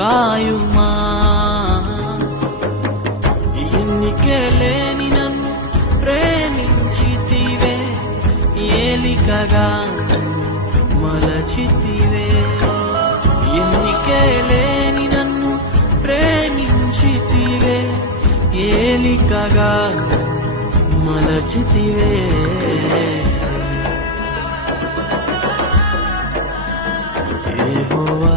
కాయుమా. ఎన్నికే లేని నన్ను ప్రేమించితివే, ఏలికగా మలచితివే. ఎన్నికే లేని నన్ను ప్రేమించితివే, ఏలికగా మలచితివే. యెహోవా